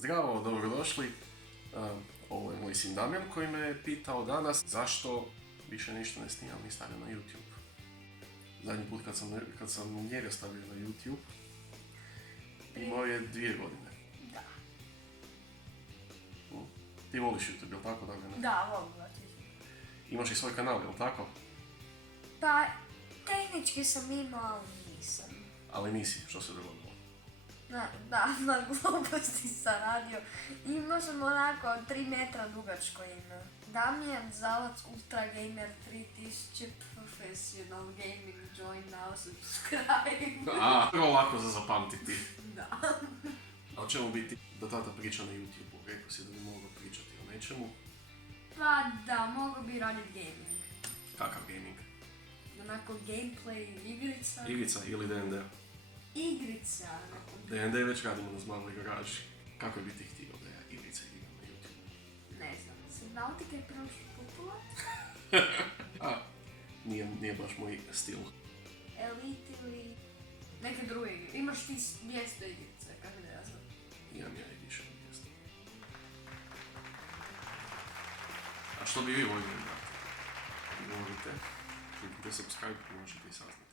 Zdravo, dobrodošli. Ovo je moj sin Damjan koji me je pitao danas zašto više ništa ne snimam i stavljam na YouTube. Zadnji put kad sam njega stavio na YouTube, imao je 2 godine. Da. Ti voliš YouTube, jel tako, Damjane? Da, volim gledati. Imaš i svoj kanal, jel tako? Pa, tehnički sam imao, ali nisam. Ali nisi, što se dogodilo? Na gluposti sam radio. Imao sam onako 3 metra dugačko ime. Damjan Zalac Ultra Gamer 3000 Professional Gaming Join Now Subscribe. Vrlo lako za zapamtiti. Da. A o čemu biti da tata priča na YouTube-u? Rekao si da bi mogao pričati o nečemu. Pa da, mogu bi raditi gaming. Kakav gaming? Onako gameplay igrica. Igrica ili D&D? Igrica. D&D već radimo na Zmaloj garaži. Kako bi ti htio da ja igrice igram na YouTube? Ne znam, Subnautica je prvo popularno. Nije baš moj stil. Elite ili neke druge igre. Imaš ti 200 igrice, kako da ja znam. Imam ja i više od 200. A što bi vi voljeli dati? Možete subscribe, možete i saznati.